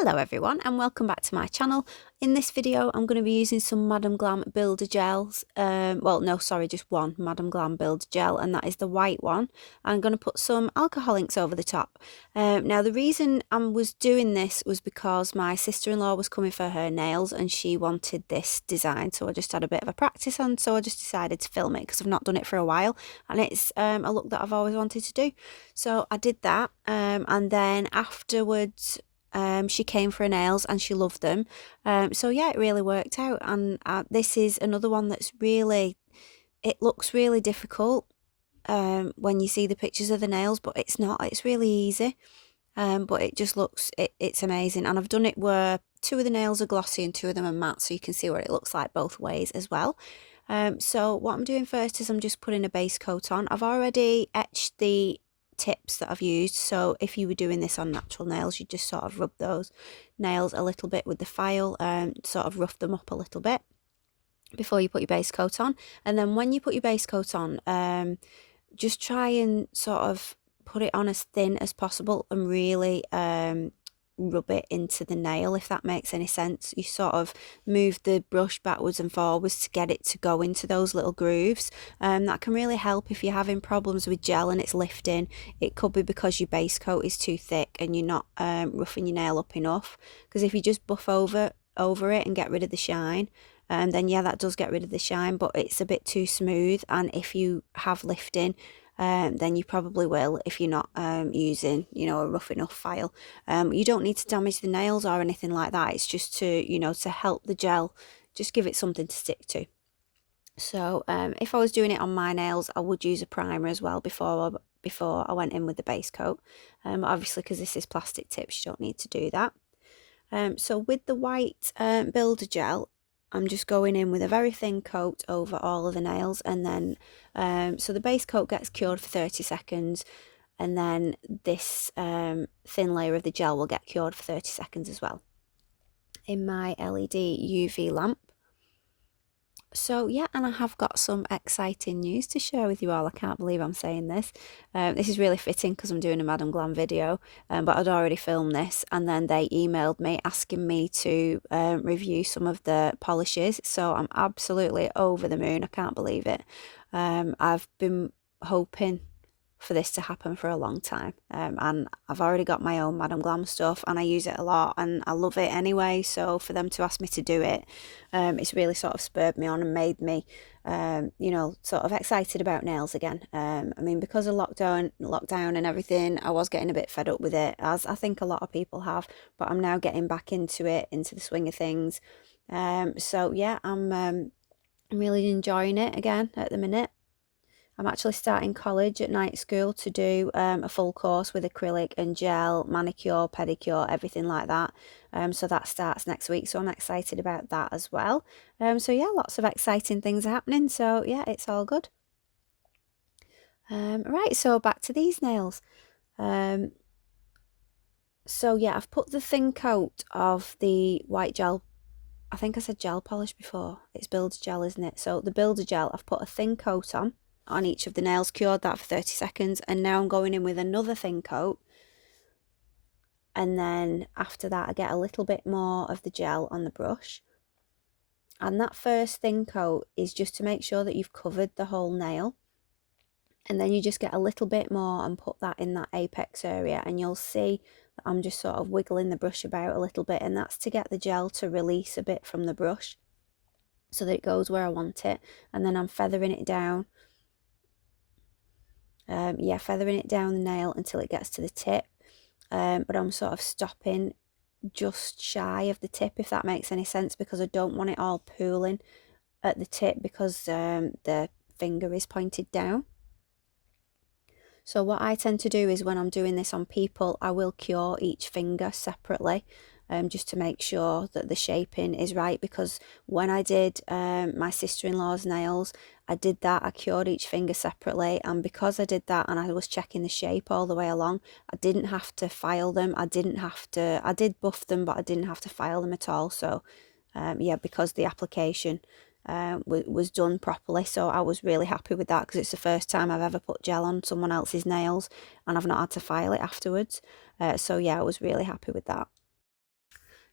Hello everyone and welcome back to my channel. In this video I'm going to be using some Madam Glam builder gels. Just one Madam Glam builder gel, and that is the white one. I'm going to put some alcohol inks over the top. Now the reason I was doing this was because my sister-in-law was coming for her nails and she wanted this design, so I just had a bit of a practice on, so I just decided to film it because I've not done it for a while and it's a look that I've always wanted to do. So I did that, and then afterwards she came for her nails and she loved them. So yeah, it really worked out. And this is another one that's really, it looks really difficult when you see the pictures of the nails, but it's not. It's really easy. But it just looks, it's amazing. And I've done it where two of the nails are glossy and two of them are matte, so you can see what it looks like both ways as well. So what I'm doing first is I'm just putting a base coat on. I've already etched the tips that I've used, so if you were doing this on natural nails, you'd just sort of rub those nails a little bit with the file and sort of rough them up a little bit before you put your base coat on. And then when you put your base coat on, just try and sort of put it on as thin as possible and really rub it into the nail, if that makes any sense. You sort of move the brush backwards and forwards to get it to go into those little grooves. That can really help if you're having problems with gel and it's lifting. It could be because your base coat is too thick and you're not roughing your nail up enough, because if you just buff over it and get rid of the shine, then yeah, that does get rid of the shine, but it's a bit too smooth, and if you have lifting, then you probably will if you're not using, a rough enough file. You don't need to damage the nails or anything like that. It's just to help the gel, just give it something to stick to. So if I was doing it on my nails, I would use a primer as well before I went in with the base coat. Obviously, because this is plastic tips, you don't need to do that. So with the white builder gel, I'm just going in with a very thin coat over all of the nails, and then so the base coat gets cured for 30 seconds, and then this thin layer of the gel will get cured for 30 seconds as well in my LED UV lamp. So yeah, and I have got some exciting news to share with you all. I can't believe I'm saying this. This is really fitting because I'm doing a Madam Glam video, but I'd already filmed this, and then they emailed me asking me to review some of the polishes. So I'm absolutely over the moon. I can't believe it. I've been hoping for this to happen for a long time, and I've already got my own Madam Glam stuff and I use it a lot and I love it anyway, so for them to ask me to do it, it's really sort of spurred me on and made me sort of excited about nails again. I mean, because of lockdown and everything, I was getting a bit fed up with it, as I think a lot of people have, but I'm now getting back into it, into the swing of things. So yeah, I'm really enjoying it again at the minute. I'm actually starting college at night school to do a full course with acrylic and gel, manicure, pedicure, everything like that. So that starts next week, so I'm excited about that as well. So yeah, lots of exciting things are happening, so yeah, it's all good. Right, so back to these nails. So yeah, I've put the thin coat of the white gel. I think I said gel polish before. It's builder gel, isn't it? So the builder gel, I've put a thin coat on each of the nails, cured that for 30 seconds, and now I'm going in with another thin coat, and then after that I get a little bit more of the gel on the brush, and that first thin coat is just to make sure that you've covered the whole nail, and then you just get a little bit more and put that in that apex area, and you'll see that I'm just sort of wiggling the brush about a little bit, and that's to get the gel to release a bit from the brush so that it goes where I want it. And then I'm feathering it down, feathering it down the nail until it gets to the tip, but I'm sort of stopping just shy of the tip, if that makes any sense, because I don't want it all pooling at the tip because the finger is pointed down. So what I tend to do is when I'm doing this on people, I will cure each finger separately, just to make sure that the shaping is right, because when I did my sister-in-law's nails, I did that, I cured each finger separately, and because I did that and I was checking the shape all the way along, I didn't have to file them, I did buff them, but I didn't have to file them at all. So yeah, because the application was done properly, so I was really happy with that, because it's the first time I've ever put gel on someone else's nails and I've not had to file it afterwards. So yeah, I was really happy with that.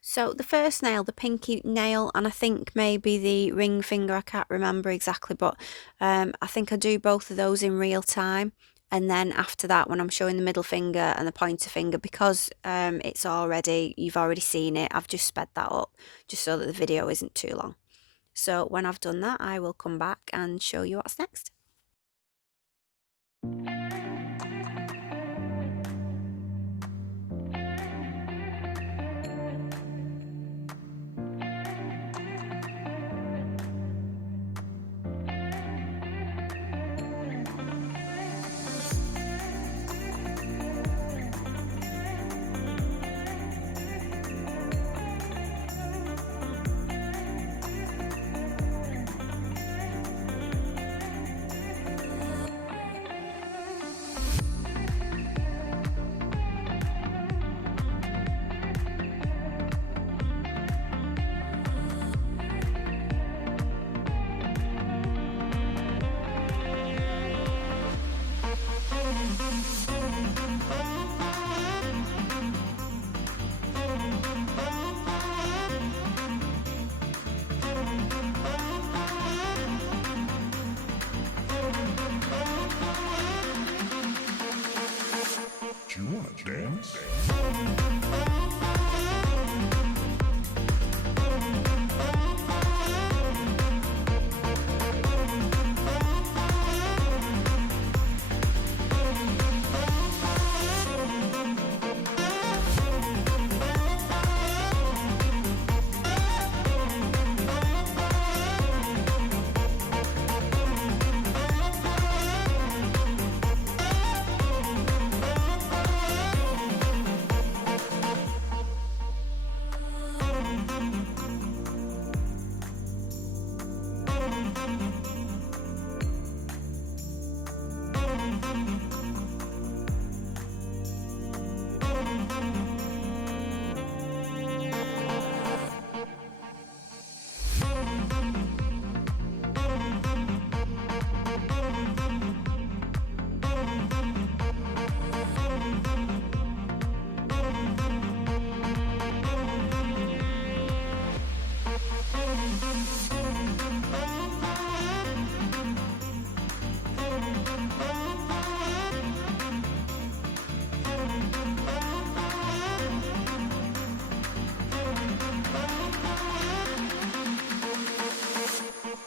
So the first nail, the pinky nail, and I think maybe the ring finger, I can't remember exactly, but I think I do both of those in real time. And then after that, when I'm showing the middle finger and the pointer finger, because you've already seen it, I've just sped that up just so that the video isn't too long. So when I've done that, I will come back and show you what's next. Do you want to dance?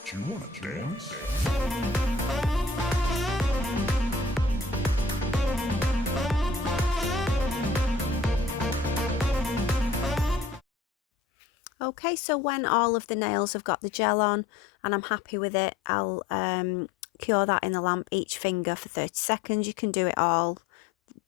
Do you want to dance? Okay, so when all of the nails have got the gel on and I'm happy with it, I'll cure that in the lamp, each finger for 30 seconds. You can do it all,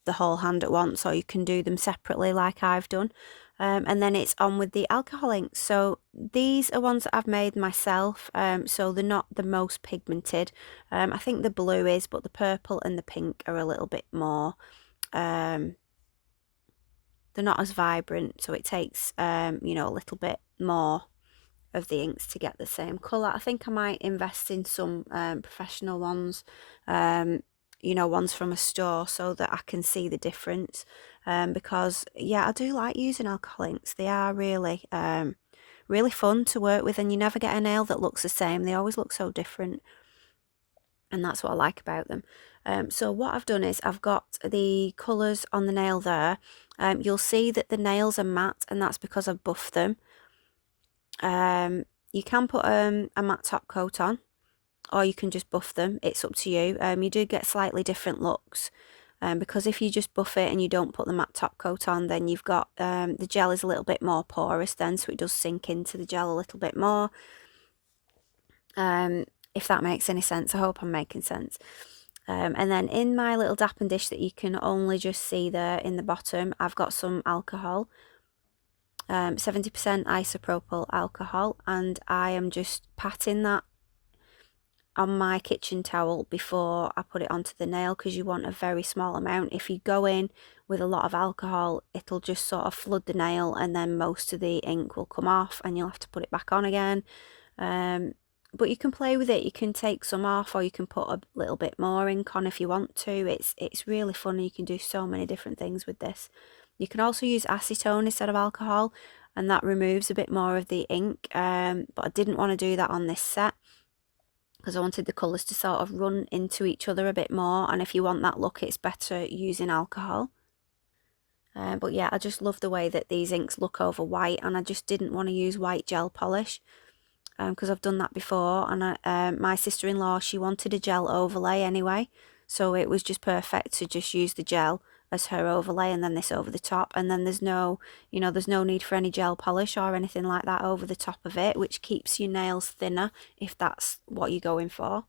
the whole hand at once, or you can do them separately like I've done. And then it's on with the alcohol inks. So these are ones that I've made myself, so they're not the most pigmented. I think the blue is, but the purple and the pink are a little bit more, they're not as vibrant, so it takes a little bit more of the inks to get the same colour. I think I might invest in some professional ones, ones from a store, so that I can see the difference, because yeah, I do like using alcohol inks. They are really really fun to work with, and you never get a nail that looks the same. They always look so different, and that's what I like about them. So what I've done is I've got the colours on the nail there. You'll see that the nails are matte, and that's because I've buffed them. You can put a matte top coat on, or you can just buff them. It's up to you. You do get slightly different looks, because if you just buff it and you don't put the matte top coat on, then you've got the gel is a little bit more porous then, so it does sink into the gel a little bit more. If that makes any sense. I hope I'm making sense. And then in my little dappen dish that you can only just see there in the bottom, I've got some alcohol, 70% isopropyl alcohol, and I am just patting that on my kitchen towel before I put it onto the nail, because you want a very small amount. If you go in with a lot of alcohol, it'll just sort of flood the nail, and then most of the ink will come off and you'll have to put it back on again. But you can play with it. You can take some off, or you can put a little bit more ink on if you want to. It's really fun, and you can do so many different things with this. You can also use acetone instead of alcohol. and that removes a bit more of the ink, but I didn't want to do that on this set because I wanted the colours to sort of run into each other a bit more, and if you want that look it's better using alcohol. But yeah, I just love the way that these inks look over white, and I just didn't want to use white gel polish because I've done that before, and my sister-in-law, she wanted a gel overlay anyway, so it was just perfect to just use the gel as her overlay and then this over the top, and then there's no, there's no need for any gel polish or anything like that over the top of it, which keeps your nails thinner if that's what you're going for.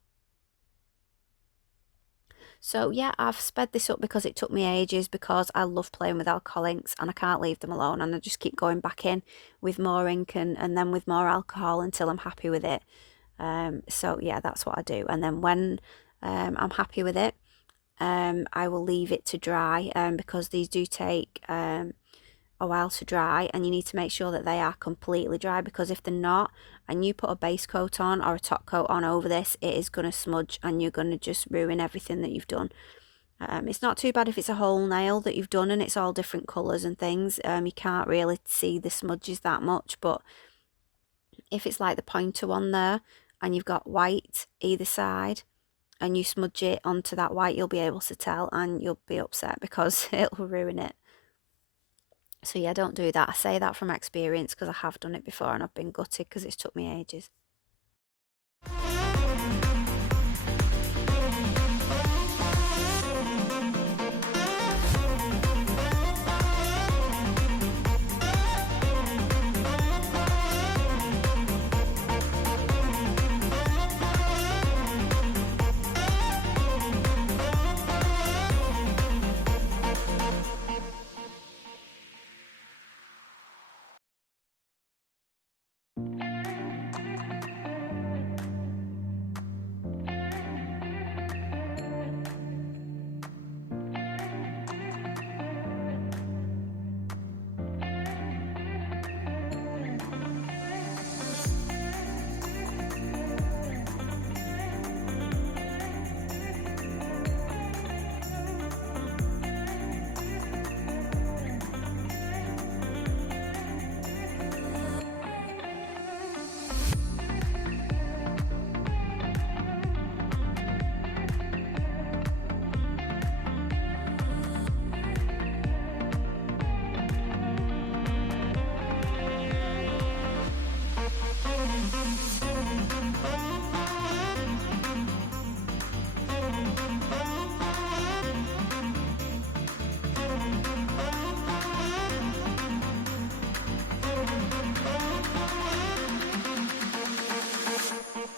So yeah, I've sped this up because it took me ages, because I love playing with alcohol inks and I can't leave them alone, and I just keep going back in with more ink and then with more alcohol until I'm happy with it. So yeah, that's what I do, and then when I'm happy with it, I will leave it to dry, because these do take a while to dry, and you need to make sure that they are completely dry, because if they're not and you put a base coat on or a top coat on over this, it is going to smudge and you're going to just ruin everything that you've done. It's not too bad if it's a whole nail that you've done and it's all different colours and things. You can't really see the smudges that much, but if it's like the pointer one there and you've got white either side and you smudge it onto that white, you'll be able to tell and you'll be upset because it'll ruin it. So yeah, don't do that. I say that from experience because I have done it before and I've been gutted because it's took me ages.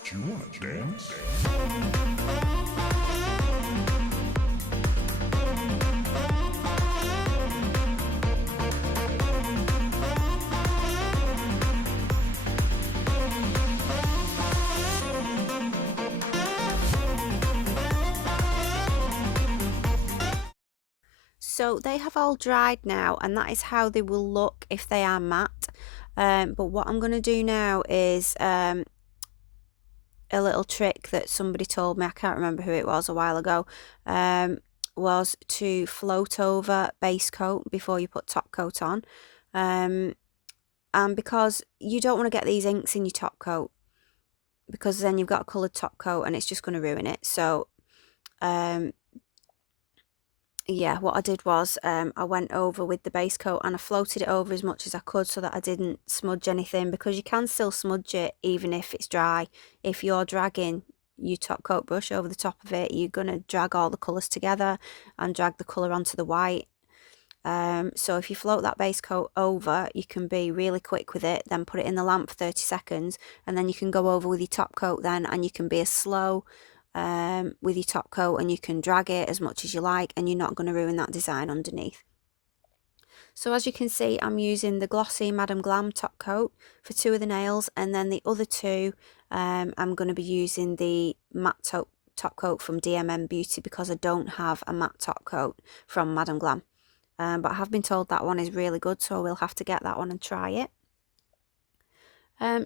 Do you want to dance? So they have all dried now, and that is how they will look if they are matte. But what I'm going to do now is a little trick that somebody told me, I can't remember who it was, a while ago, was to float over base coat before you put top coat on. And because you don't want to get these inks in your top coat, because then you've got a coloured top coat and it's just going to ruin it. So yeah, what I did was I went over with the base coat and I floated it over as much as I could so that I didn't smudge anything, because you can still smudge it even if it's dry. If you're dragging your top coat brush over the top of it, you're going to drag all the colours together and drag the colour onto the white. So if you float that base coat over, you can be really quick with it, then put it in the lamp for 30 seconds, and then you can go over with your top coat then, and you can be as slow with your top coat, and you can drag it as much as you like, and you're not going to ruin that design underneath. So as you can see, I'm using the glossy Madam Glam top coat for 2 of the nails, and then the other 2 I'm going to be using the matte top coat from DMM Beauty, because I don't have a matte top coat from Madam Glam. But I have been told that one is really good, so we'll have to get that one and try it.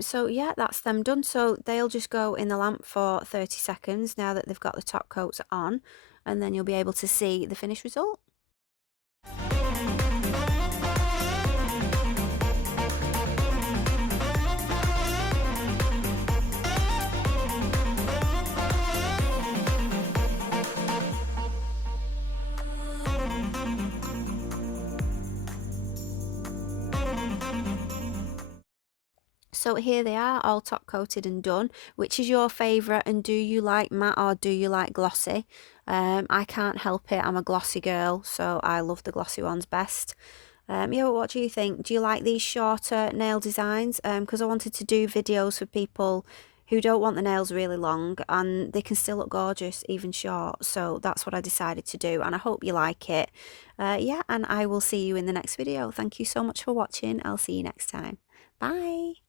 So yeah, that's them done. So they'll just go in the lamp for 30 seconds now that they've got the top coats on, and then you'll be able to see the finished result. So here they are, all top coated and done. Which is your favourite, and do you like matte or do you like glossy? I can't help it, I'm a glossy girl, so I love the glossy ones best. Yeah, what do you think? Do you like these shorter nail designs? Because I wanted to do videos for people who don't want the nails really long and they can still look gorgeous even short. So that's what I decided to do, and I hope you like it. Yeah, and I will see you in the next video. Thank you so much for watching. I'll see you next time. Bye.